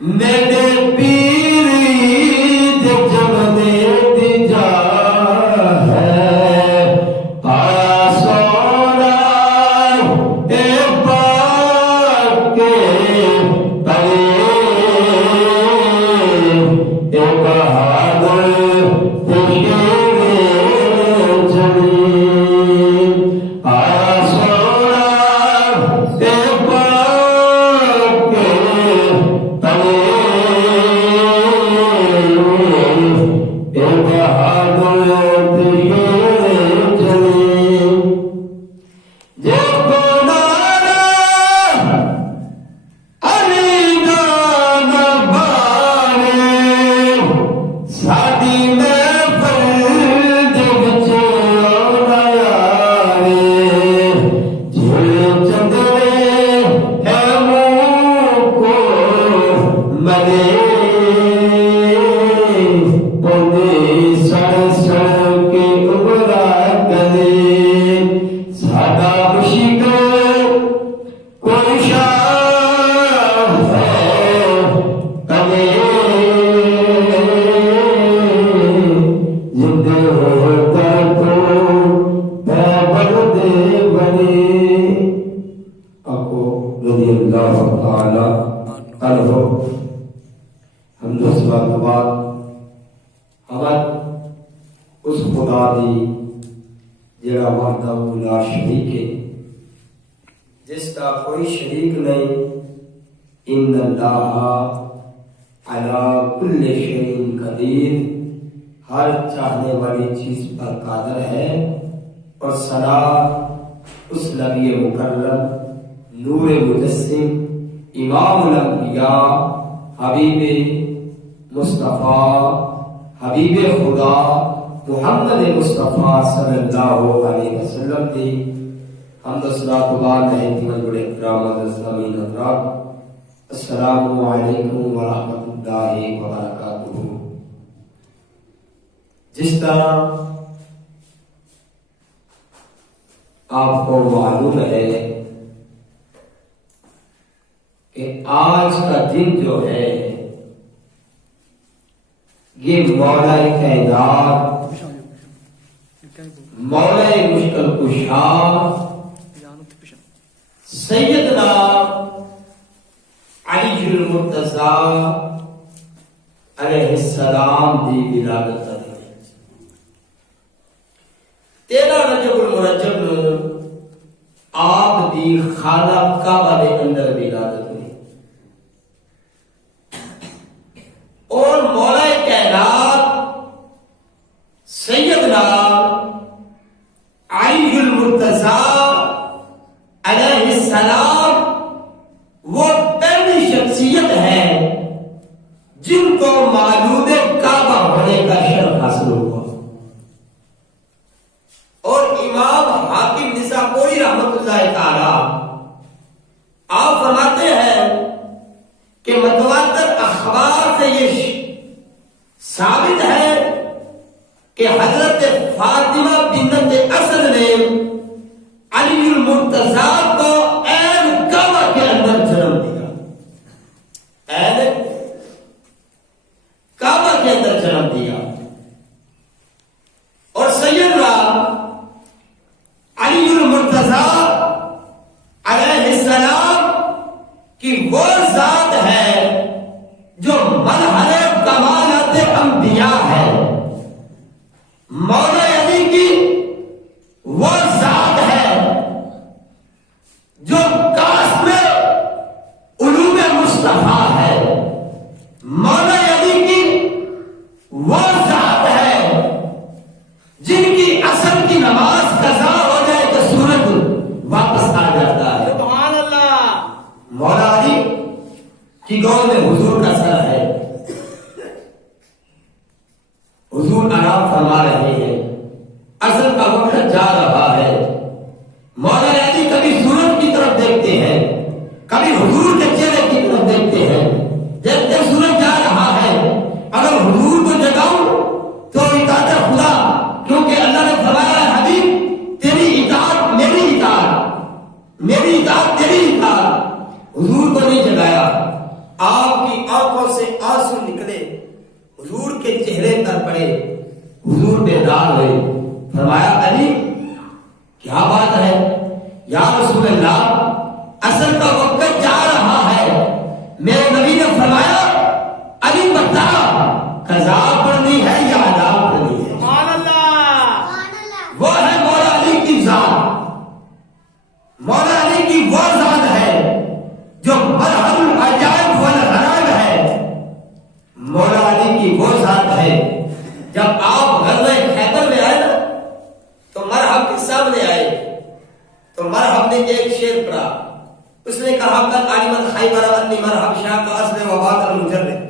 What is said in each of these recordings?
میرے پیری جب دے جا ہے آسوڑا اے پاک کے پرے اے بہادر تیرے جلی آسوڑا اے پاک کے پرے اے بہادر تیرے جلی جو کنارا علی جان بانے سادی محفل دے وچ آنا یارے جھل چندرے ہے منہ کو منے اونے سڑ سڑ کے ابھرا کدے ساڈا مشکل کوئی شاہ ہے کدے جندے ہوتا تو پہ بڑھتے بنے اکو رضی اللہ تعالی عنہ حمد و ثنا کے بعد ہمیں اس خدا دی جڑا وحدہ لا شریک ہے جس کا کوئی شریک نہیں ان اللہ علی کل شیء قدیر ہر چاہنے والی چیز پر قادر ہے اور صلاۃ اس نبی مکرم نور مجسم امام الانبیاء حبیب مصطفیٰ حبیب خدا محمد مصطفیٰ صلی اللہ علیہ وسلم تھی حمد و ثنا کے بعد نہایت بڑے اکرام سامعین حضرات السلام علیکم ورحمۃ اللہ وبرکاتہ۔ جس طرح آپ کو معلوم ہے کہ آج کا دن جو ہے یہ مولا کائنات مولا مشکل کشا سیدنا علی المرتضیٰ علیہ السلام دی ولادت کا دن ہے۔ 13 رجب المرجب نو آپ دی خانہ کعبہ دے اندر ولادت ہوئی اور مولا کائنات سیدنا علی المرتضیٰ علیہ السلام وہ پہلی شخصیت ہے جن کو مولود کعبہ ہونے کا شرف حاصل ہوا، اور امام حاکم نساپوری رحمۃ اللہ تعالی آپ فرماتے ہیں کہ متواتر اخبار سے یہ ثابت ہے کہ حضرت فاطمہ بنت اسد نے علی المرتضیٰ کو عین کعبہ کے اندر جنم دیا، عین کعبہ کے اندر جنم دیا، اور سیدنا علی المرتضیٰ علیہ السلام کی وہ ذات ہے جو مظہر کمالات انبیاء ہے، مولا علی کی وہ ذات ہے آنکھوں سے آنسو نکلے، حضور کے چہرے پر پڑے، حضور بیدار ہوئے، فرمایا علی کیا بات ہے یا رسول اللہ، اصل کا وقت جا رہا ہے۔ میرے نبی نے فرمایا علی بتا قضا پڑھنی ہے یا ادا پڑھنی ہے؟ سبحان اللہ، وہ ہے مولا علی کی ذات، مولا علی کی وہ ذات ہے جو مرحب العجائب والغرائب ہے، مولا علی کی وہ ذات ہے۔ جب آپ غزوہ خیبر میں آئے نا تو مرحب کے سامنے آئے تو مرحب نے ایک شعر پڑھا، اس نے کہا کل عالمت خیبر انی مرحب شاہ کا اصل وبات المجرد۔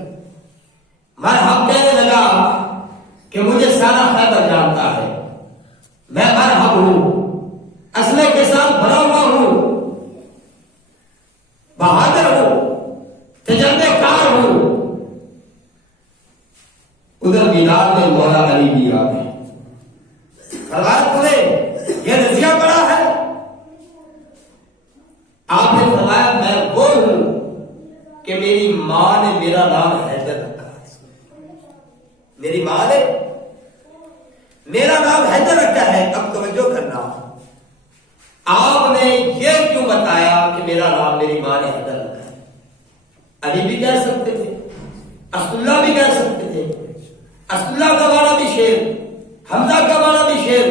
مرحب کہنے لگا کہ مجھے سارا خیبر جانتا ہے، میں مرحب ہوں، اسلحے کے ساتھ بھرا ہوا ہوں، بہادر ہوں، تجربے کار ہوں۔ ادھر میدان میں مولا علی بھی آ گئے، فرمایا تمہیں یہ رضیہ پڑا ہے؟ آپ نے فرمایا میں وہ ہوں کہ میری ماں نے میرا نام حیدر رکھا ہے، میری ماں نے میرا نام حیدر رکھا ہے۔ اب توجہ کرنا، آپ نے یہ کیوں بتایا کہ میرا نام میری ماں نے حیدر رکھا ہے؟ علی بھی کہہ سکتے تھے، اسداللہ بھی کہہ سکتے تھے، اسداللہ کا معنی بھی شیر، حمزہ کا معنی بھی شیر،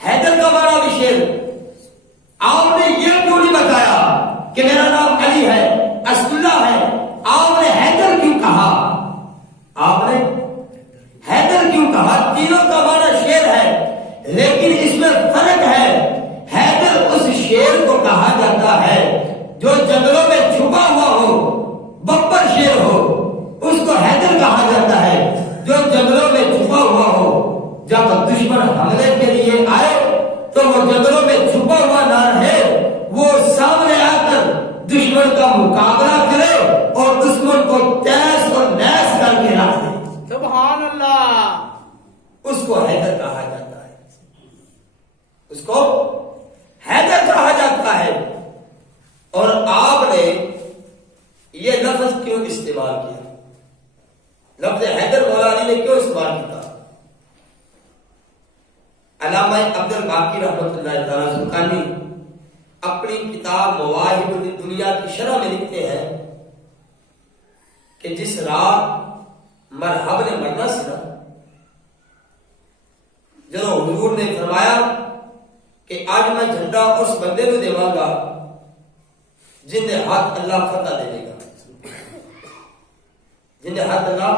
حیدر کا معنی بھی شیر۔ آپ نے یہ کیوں نہیں بتایا کہ میرا نام علی ہے، اسداللہ ہے؟ آپ نے حیدر کیوں کہا؟ آپ نے حیدر کیوں کہا؟ تینوں کا معنی شیر ہے، لیکن اس میں فرق ہے۔ حیدر اس شیر کو کہا جاتا ہے جو جنگلوں میں چھپا ہوا ہو، ببر شیر ہو، اس کو حیدر کہا جاتا ہے۔ جو جنگلوں میں چھپا ہوا ہو، جب دشمن حملے کے لیے آئے تو وہ جنگلوں میں چھپا ہوا نہ رہے، وہ سامنے آ کر دشمن کا مقابلہ کرے اور دشمن کو تیس اور نیس کر کے رکھ دے۔ سبحان اللہ، اس کو حیدر کہا جاتا ہے، اس کو حیدر کہا جاتا ہے۔ اور آپ نے یہ لفظ کیوں استعمال کیا؟ لفظ حیدر مولا علی نے کیوں استعمال کیا؟ علامہ عبد الباقی رحمۃ اللہ تعالی زرقانی اپنی کتاب مواہب الدنیا کی شرح میں لکھتے ہیں کہ جس رات مرحب نے مرنا سنا، جب حضور نے فرمایا کہ آج میں جھنڈا اس بندے کو دیواں گا جن نے ہاتھ اللہ فتح دے گا، جن نے ہاتھ اللہ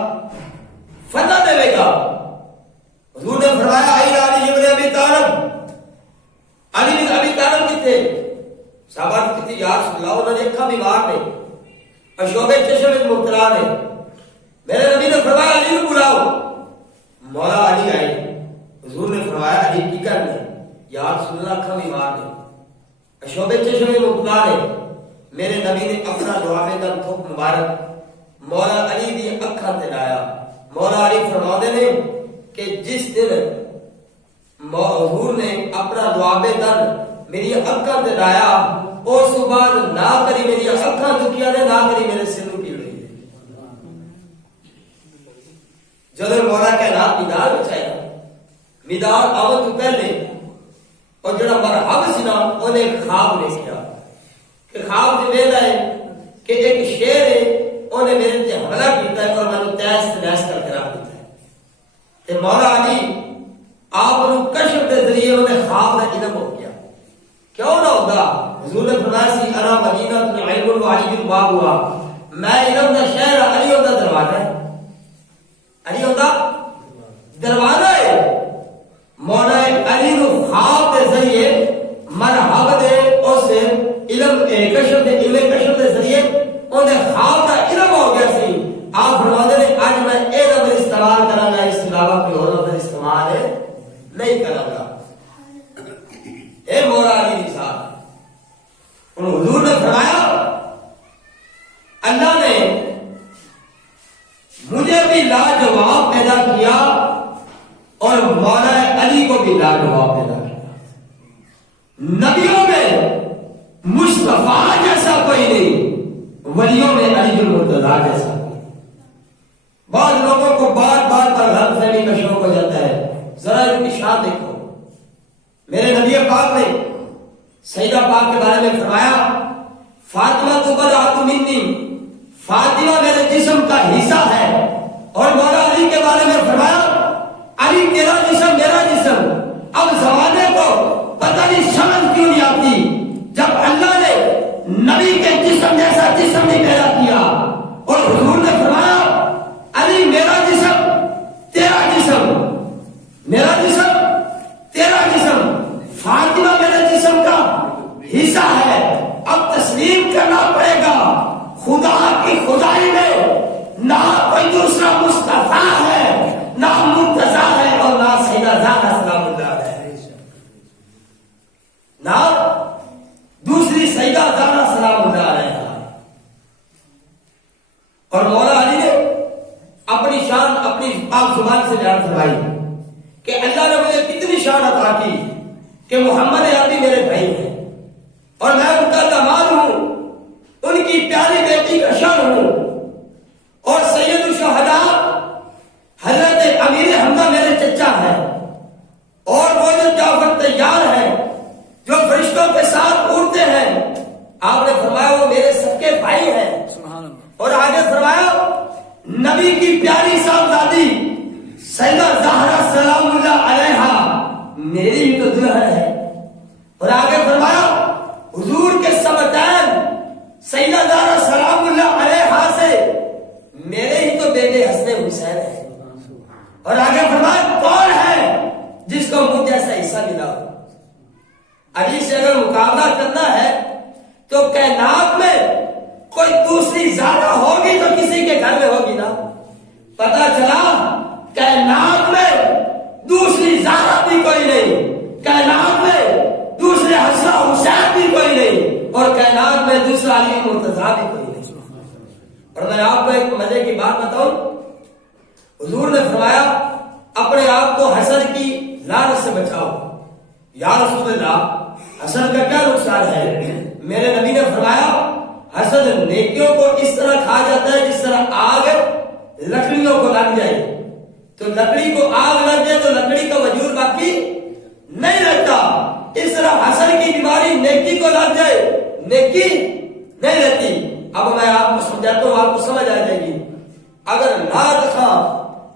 فتح دے گا۔ حضور نے فرمایا علی ابن ابی طالب، علی بن ابی طالب کتنے صحابہ کتنے یا رسول اللہ، انہوں نے اکھا بیمار نے، اشوب چشم میں مبتلا نے، میرے نبی نے فرمایا علی کو بلاؤ، مولا علی آئے، حضور نے فرمایا علی کی کرنے، یا رسول اللہ اکھا بیمار نے، اشوب چشم میں مبتلا نے، میرے نبی نے اپنا لعابے کا تھوک مبارک مولا علی دی اکھاں تے لایا۔ مولا علی فرماتے نے کہ جس دن حضور نے اپنا لعابے دن میری اکھاں تے لایا، اس بعد نہ کری میری اکھاں دکھیاں نے، نہ کری میرے سر نوں پیڑ ہوئی۔ جدو مولا کائنات میدان وچ آیا، میدان آون تو پہلے اور جڑا مرحب سی نا انہیں خواب دیکھا کہ خواب دے ویلا ہے کہ ایک شیر ہے انہیں میرے تے حملہ کیتا ہے اور میں نے تیس تنیس کر کے رکھ دیتا ہے۔ تے مولا علی آپ نے کشف کے ذریعے انہیں خواب کا علم ہو گیا، کیوں نہ ہوگا؟ حضور نے فرمایا سی انا مدینہ تن علم وعلی الباب ہوا، میں علم دا شہر، علی ہوتا دروازہ ہے، علی ہوتا دروازہ ہے۔ مولا علی نو خواب کے ذریعے مرحب دے اس علم کشف دے علم کشف دے ذریعے انہیں خواب کا علم ہو گیا سی۔ آپ فرماتے ہیں آج میں اے لفظ استعمال کروں گا، اس کے علاوہ کوئی اور لفظ استعمال نہیں کروں گا۔ اے مولا علی کی ذات، حضور نے فرمایا اللہ نے مجھے بھی لاجواب پیدا کیا اور مولا علی کو بھی لاجواب پیدا کیا۔ نبیوں میں مصطفیٰ جیسا کوئی نہیں، ولیوں میں علی المرتضیٰ جیسا. بعض لوگوں کو بات بات پر غلط فہمی کا شوق ہو جاتا ہے. ذرا ان کی شان دیکھو. میرے نبی پاک نے سیدہ پاک کے بارے میں فرمایا فاطمہ تو بضعۃ منی، فاطمہ میرے جسم کا حصہ ہے. اور مولا علی کے بارے میں فرمایا علی تیرا جسم میرا جسم. اب زمانے کو پتہ نہیں سمجھ کیوں نہیں آتی جب اللہ نے نبی کے جسم جیسا جسم نہیں پیدا کیا اور حضور نے فرمایا علی میرا جسم تیرا جسم، میرا جسم تیرا جسم، فاطمہ میرے جسم کا حصہ ہے. اب تسلیم کرنا پڑے گا خدا کی خدائی میں نہ کوئی دوسرا مصطفیٰ ہے، نہ مرتضیٰ ہے، اور نہ سیدہ زہرا سلام اللہ ہے، نہ دوسری سیدہ زہرا سلام اللہ علیہ. اور مولا علی نے اپنی شان اپنی پاک زبان سے بیان فرمائی کہ اللہ نے مجھے کتنی شان عطا کی کہ محمد عربی میرے بھائی ہیں اور میں ان کا داماد ہوں، ان کی پیاری بیٹی کا شان ہوں. اور سید الشہداء حضرت امیر حمزہ میرے چچا ہے. اور وہ جو جعفر طیار ہے جو فرشتوں کے ساتھ اڑتے ہیں، آپ نے فرمایا وہ میرے سکے بھائی ہیں. اور آگے فرمایا نبی کی پیاری صاحبزادی سیدہ زہرا سلام اللہ علیہا میری ہی تو دلہن ہے. اور آگے فرمایا حضور کے سبتین سیدہ زہرا سلام اللہ علیہا سے میرے ہی تو بیٹے حسن حسین ہیں. اور آگے فرمایا کون ہے جس کو مجھ جیسا حصہ ملا ہو. علی سے اگر مقابلہ کرنا ہے تو کائنات میں کوئی دوسری زہرا ہوگی تو کسی کے گھر میں ہوگی نا. پتا چلا کائنات میں دوسری زہرا بھی کوئی نہیں، کائنات میں دوسرے حسن حسین بھی کوئی نہیں، اور کائنات میں دوسرا علی مرتضیٰ بھی کوئی نہیں. اور میں آپ کو ایک مزے کی بات بتاؤں. حضور نے فرمایا اپنے آپ کو حسد کی لعنت سے بچاؤ. یا رسول اللہ حسد کا کیا نقصان ہے؟ میرے نبی نے فرمایا حسد نیکیوں کو اس طرح کھا جاتا ہے جس طرح آگ لکڑیوں کو لگ جائے. تو لکڑی کو آگ لگ جائے تو لکڑی کا وجود باقی نہیں رہتا. اس طرح حسد کی بیماری نیکی کو لگ جائے نیکی نہیں رہتی. اب میں آپ کو سمجھاتا ہوں، آپ کو سمجھ آ جائے گی. اگر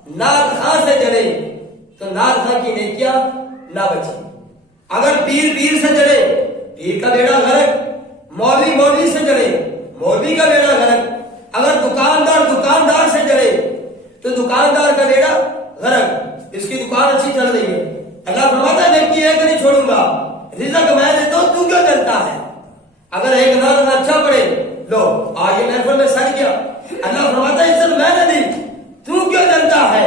نعت خاں سے جڑے تو نعت خاں کی نیکیاں نہ بچے. اگر پیر سے جڑے پیر کا بیڑا غرق، مولوی سے جڑے مولوی کا بیڑا غرق. اگر دکاندار سے جڑے تو دکاندار کا بیڑا غرق. اس کی دکان اچھی چل رہی ہے، اللہ فرماتا ہے نیکی ایک نہیں چھوڑوں گا، رزق میں دیتا ہوں تو کیوں جلتا ہے. اگر ایک نعت اچھا پڑے لو آج یہ محفل میں سج گیا، اللہ فرماتا ہے عزت میں نے دی تو کیوں جلتا ہے.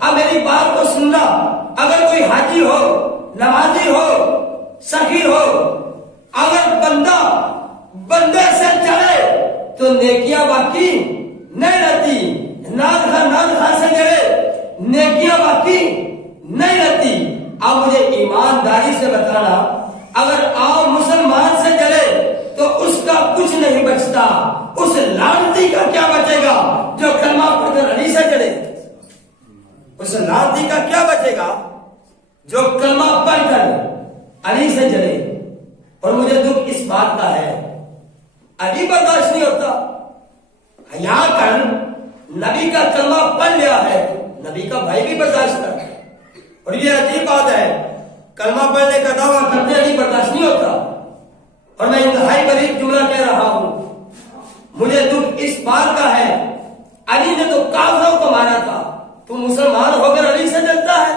اب میری بات کو سننا. اگر کوئی حاجی ہو، نمازی ہو، سخی ہو، اگر بندے سے چلے تو نیکیاں باقی نہیں رہتی. ناد خان سے چلے نیکیاں باقی نہیں رہتی. اب مجھے ایمانداری سے بتانا اگر عام مسلمان سے چلے تو اس کا کچھ نہیں بچتا. اس لعنتی کا کیا بچے گا جو کلمہ پڑھ کر علی سے چلے؟ اس لعنتی کا کیا بچے گا جو کلمہ پڑھ کر علی سے چلے؟ اور مجھے دکھ اس بات کا ہے علی برداشت نہیں ہوتا. حیا کر نبی کا کلمہ پڑھ لیا ہے، نبی کا بھائی بھی برداشت کرتا ہے. اور یہ عجیب بات ہے کلمہ پڑھنے کا دعویٰ کرتے علی برداشت نہیں ہوتا. اور میں انتہائی غریب جملہ کہہ رہا ہوں، مجھے دکھ اس بات کا ہے علی نے تو کافروں کو مارا تھا، تو مسلمان ہو کر علی سے جلتا ہے.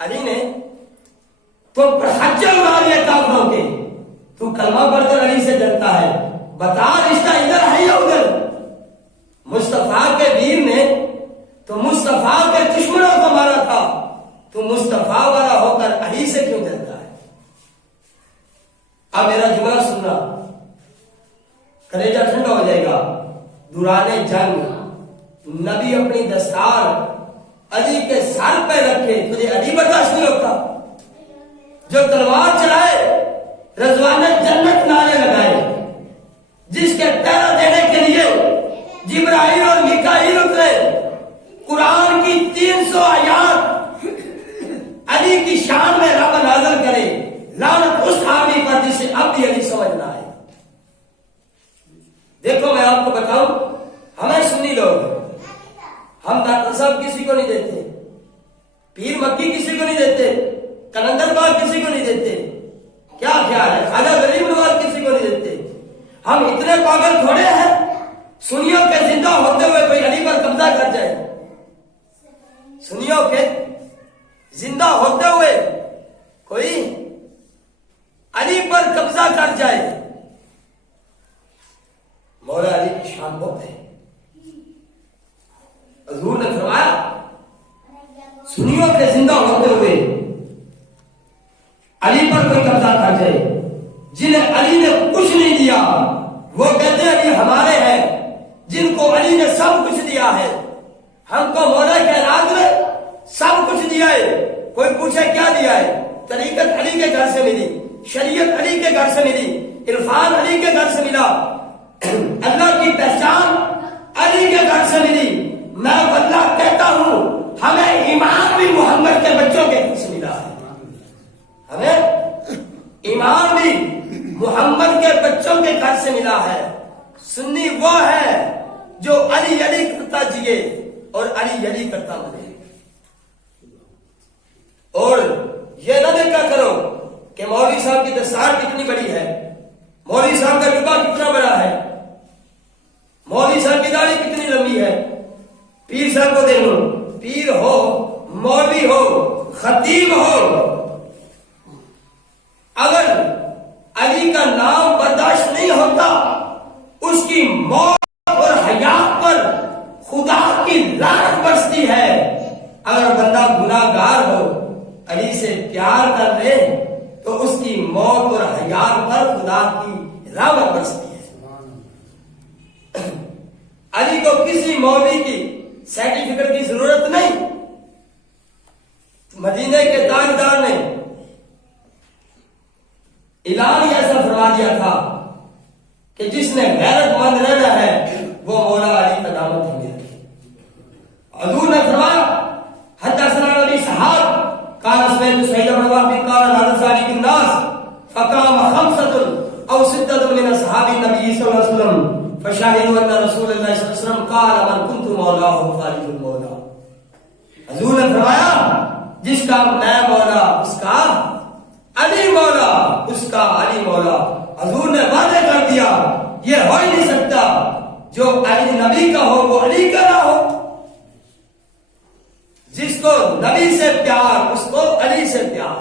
علی نے تو حجے اڑا لیے کافروں کے، تو کلمہ پڑھ کر علی سے جلتا ہے. بتا رشتہ ادھر ہے یا ادھر؟ مصطفیٰ کے ویر نے تو مصطفیٰ کے دشمنوں کو مارا تھا، تو مصطفیٰ والا ہو کر علی سے کیوں جلتا ہے؟ اب میرا جملہ سننا، کلیجہ ٹھنڈا ہو جائے گا. دوران جنگ نبی اپنی دستار علی کے سر پہ رکھے، تجھے علی برداشت نہیں ہوتا؟ جو تلوار چلائے رضوان جنت نعرے لگائے، جس کے پہرا دینے کے لیے جبرائیل اور میکائیل اترے، قرآن کی 300 آیات علی کی شان میں رب نازل کرے، لعنت اس آدمی پر جسے اب بھی علی سمجھنا ہے۔ دیکھو میں آپ کو بتاؤں، ہمیں سنی لوگ، ہم ڈاکٹر صاحب کسی کو نہیں دیتے، پیر مکی کسی کو نہیں دیتے، کلندر باغ کسی کو نہیں دیتے، کیا خیال ہے خواجہ غریب نواز کسی کو نہیں دیتے۔ ہم اتنے پاگل تھوڑے ہیں سنیوں کے زندہ ہوتے ہوئے کوئی علی پر قبضہ کر جائے، سنیوں کے زندہ ہوتے ہوئے کوئی علی پر قبضہ کر جائے۔ مولا علی کی شان بہت ہے۔ حضور نے فرمایا سنیوں کے زندہ ہوتے ہوئے علی پر کوئی قبضہ کر جائے، جنہیں علی نے کچھ نہیں دیا وہ کہتے ہیں علی ہمارے ہیں، جن کو علی نے سب کچھ دیا ہے۔ ہم کو مولا کائنات نے سب کچھ دیا ہے، کوئی پوچھے کیا دیا ہے؟ طریقت علی کے گھر سے ملی، شریعت علی کے گھر سے ملی، عرفان علی کے گھر سے ملا، اللہ کی پہچان علی کے گھر سے ملی۔ میں اللہ کہتا ہوں ہمیں ایمان بھی محمد کے بچوں کے گھر سے ملا ہے، ہمیں ایمان بھی محمد کے بچوں کے گھر سے ملا ہے۔ سنی وہ ہے جو علی علی کرتا جیے اور علی علی کرتا مرے۔ اور یہ نہ دیکھا کرو کہ مولوی صاحب کی دستار کتنی بڑی ہے، مولوی صاحب کا جبہ کتنا بڑا ہے، مولوی صاحب کی داڑھی کتنی لمبی ہے۔ پیر صاحب کو دیکھ لو، پیر ہو، مولوی ہو، خطیب ہو، اگر علی کا نام برداشت نہیں ہوتا اس کی موت اور حیات پر خدا کی لعنت برستی ہے۔ اگر بندہ گناہ گار ہو علی سے پیار کر لے تو اس کی موت اور حیات پر خدا کی رحمت برستی ہے۔ علی کو کسی مولوی کی سرٹیفکیٹ کی ضرورت نہیں۔ مدینے کے تاجدار نے اعلان ہی ایسا فرما دیا تھا کہ جس نے غیرت مند رہنا ہے وہ مولا علی کا دامن تھامے رکھے۔ حضور نے فرمایا حدثنا نبی صحاب قال سمعت سعید بن وهب قال نزل علي الناس فقام خمسة او ستة من اصحاب النبي صلى الله عليه وسلم فشاهدوا ان رسول الله صلی اللہ علیہ وسلم قال من كنت مولاه فعلي المولى۔ حضور نے فرمایا جس کا میں مولا اس کا علی مولا، اس کا علی مولا۔ حضور نے وعدہ کر دیا یہ ہو ہی نہیں سکتا جو علی نبی کا ہو وہ علی کا نہ ہو۔ جس کو نبی سے پیار اس کو علی سے پیار۔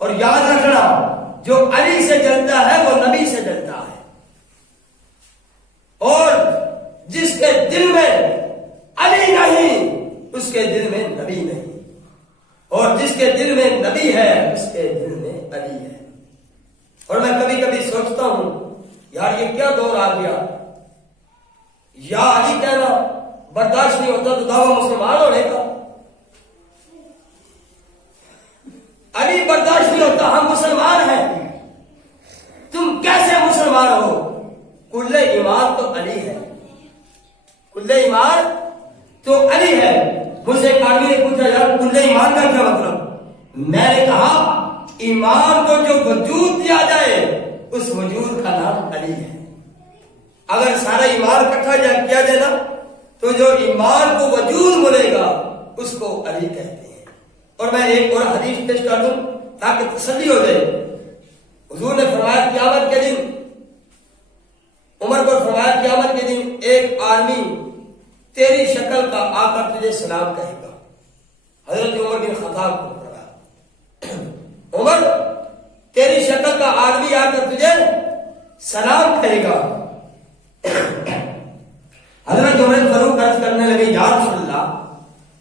اور یاد رکھنا جو علی سے جلتا ہے وہ نبی سے جلتا ہے، اور جس کے دل میں علی نہیں اس کے دل میں نبی نہیں، اور جس کے دل میں نبی ہے اس کے دل میں علی ہے۔ اور میں کبھی کبھی سوچتا ہوں یار یہ کیا دور آ گیا، یا علی کہنا برداشت نہیں ہوتا تو دعویٰ مسلمان ہونے کا، علی برداشت نہیں ہوتا ہم مسلمان ہیں، تم کیسے مسلمان ہو؟ کل ایمان تو علی ہے، کل ایمان تو علی ہے۔ مجھ سے ایک آدمی نے پوچھا یار کل ایمان کا کیا مطلب؟ میں نے کہا ایمان کو جو وجود دیا جائے اس وجود کا نام علی ہے۔ اگر سارا ایمان اکٹھا کیا جائے نا تو جو ایمان کو وجود ملے گا اس کو علی کہتے ہیں۔ اور میں ایک اور حدیث پیش کر دوں تاکہ تسلی ہو جائے۔ حضور نے فرمایا قیامت کے دن، عمر کو فرمایا قیامت کے دن ایک آدمی تیری شکل کا آ کر تجھے سلام کہے گا۔ حضرت عمر بن خطاب کو فرمایا عمر تیری شکل کا آدمی آ کر تجھے سلام کہے گا۔ حضرت عمر فاروق عرض کرنے لگے یا رسول اللہ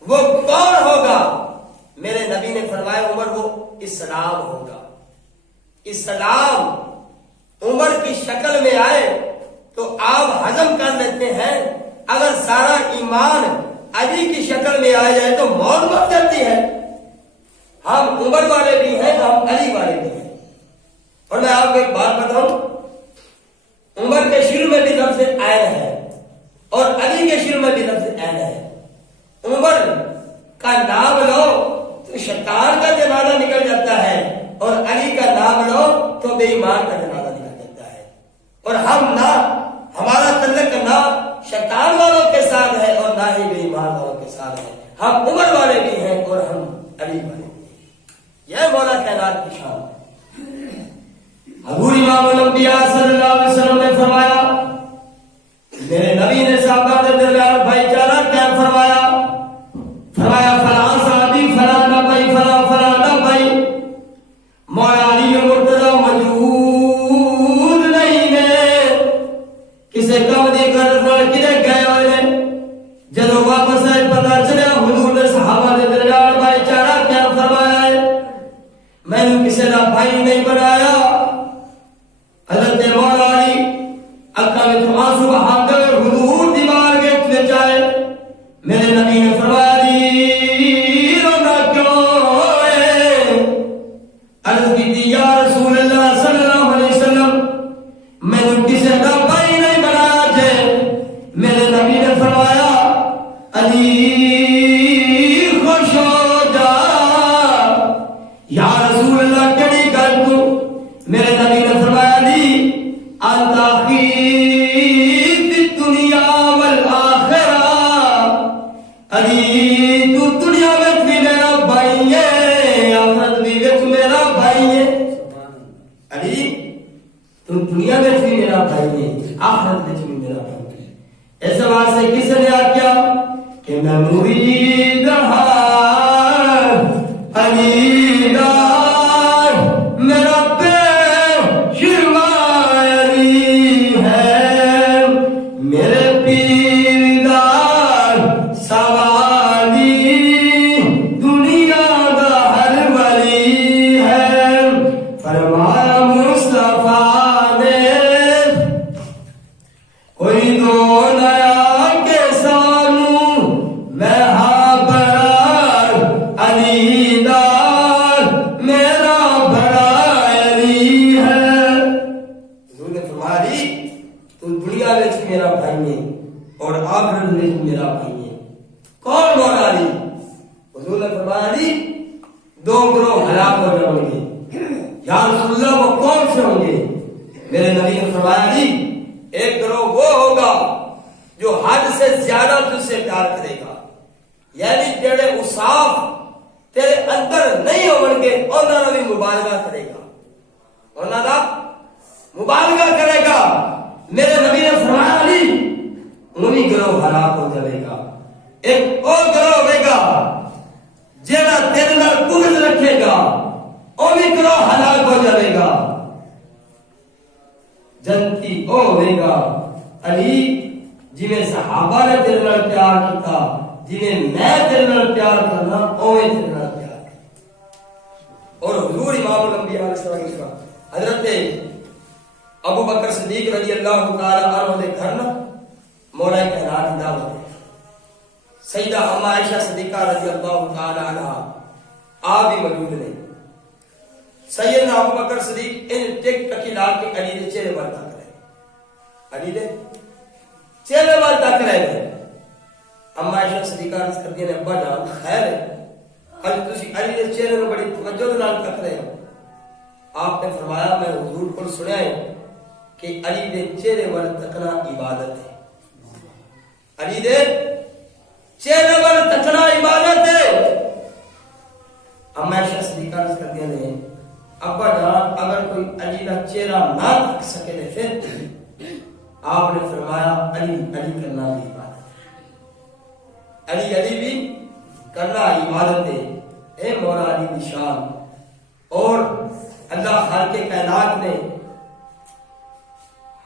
وہ کون ہوگا؟ میرے نبی نے فرمایا عمر وہ اسلام ہوگا۔ اسلام عمر کی شکل میں آئے تو آپ ہضم کر لیتے ہیں، اگر سارا ایمان علی کی شکل میں آ جائے تو موت مر جاتی ہے۔ ہم عمر والے بھی ہیں، ہم علی والے بھی ہیں۔ اور میں آپ کو ایک بات بتاؤں، عمر کے شروع میں بھی لفظ عین ہے اور علی کے شروع میں بھی لفظ عین ہے. عمر کا نام لو تو شیطان کا جنازہ نکل جاتا ہے اور علی کا نام لو تو بے ایمان کا جنازہ نکل جاتا ہے. اور ہم نہ ہمارا تعلق نہ شیطان والوں کے ساتھ ہے اور نہ ہی بے ایمان والوں کے ساتھ ہے. ہم عمر والے بھی ہیں اور ہم علی والے بھی ہیں. یہ مولا کائنات کی شان ہے. حضور امام الانبیاء صلی اللہ علیہ وسلم نے فرمایا, میرے نبی نے صحابہ کے درمیان بھائی چارہ قائم فرمایا. فرمایا فلاں صحابی فلاں نہ بھائی فلاں فلاں نہ بھائی. مولا علی مرتضی موجود نہیں نے کسے کم دی کر کدے گئے ہوئے نے. جدو واپس آئے پتا چلیا حضور نے صحابہ کے درمیان بھائی چارہ قائم فرمایا ہے. میں نے کسی کا بھائی نہیں بنایا. حضرت مولا علی اکا میں تو آنسو بہا گئے حضور دیوار کے وچ آئے. میرے نبی نے فرمایا علی رونا کیوں ہے؟ عرض کی تھی یا رسول اللہ صلی اللہ علیہ وسلم میں نے کسی کا بھائی نہیں بنایا جے. میرے نبی نے فرمایا علی خوش ہو جا. یا رسول اللہ کیڑی گل تو؟ میرے نبی نے فرمایا علی انت اخی فی الدنیا والآخرہ. علی تو دنیا میں بھی میرا بھائی ہے آخرت بھی میرا بھائی ہے. علی تو دنیا میں بھی میرا بھائی ہے آخرت میں بھی میرا بھائی ہے. اس واسطے کس نے آکیا کہ میں مرید ہاں علی دا میرا آپ نے فرمایا میں حضور کو سنیا ہے کہ علی دے چہرے وال تکنا عبادت ہے. علی دے چہرے وال تکنا عبادت ہے. اما عائشہ صدیقہ عرض کرتی ہیں ابا جان اگر کوئی علی کا چہرہ نہ تک سکے تو پھر آپ نے فرمایا علی علی کرنا بھی عبادت ہے. علی علی بھی کرنا عبادت ہے. اے مولا علی کی شان. اور اللہ خالق کائنات نے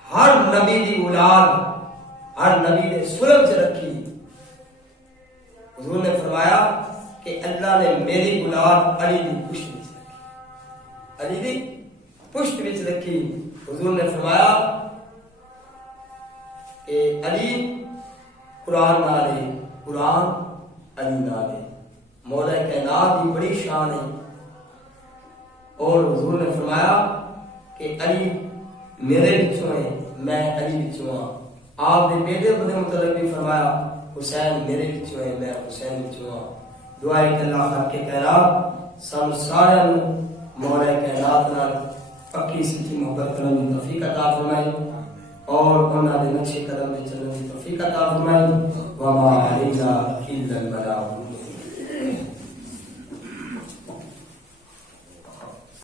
ہر نبی کی اولاد ہر نبی نے سلب سے رکھی. حضور نے فرمایا کہ اللہ نے میری اولاد علی کی پشت میں رکھی. علی کی پشت میں رکھی. حضور نے فرمایا کہ علی قرآن نہ لے قرآن علی نہ لے. مولا کائنات کی بڑی شان ہے. اور حضور نے فرمایا کہ علی میرے بچوں ہیں میں علی وچوں ہاں. آپ دے بیٹے دے متعلق بھی فرمایا حسین میرے وچوں ہے میں حسین وچوں ہاں. دعا ہے کہ اللہ خالق کائنات سب سارے مولا کائنات نال پکی سچی محبت کرنے کی توفیق عطا فرمائے اور انہاں دے نقشے قدم تے چلنے کی توفیق عطا فرمائے. وما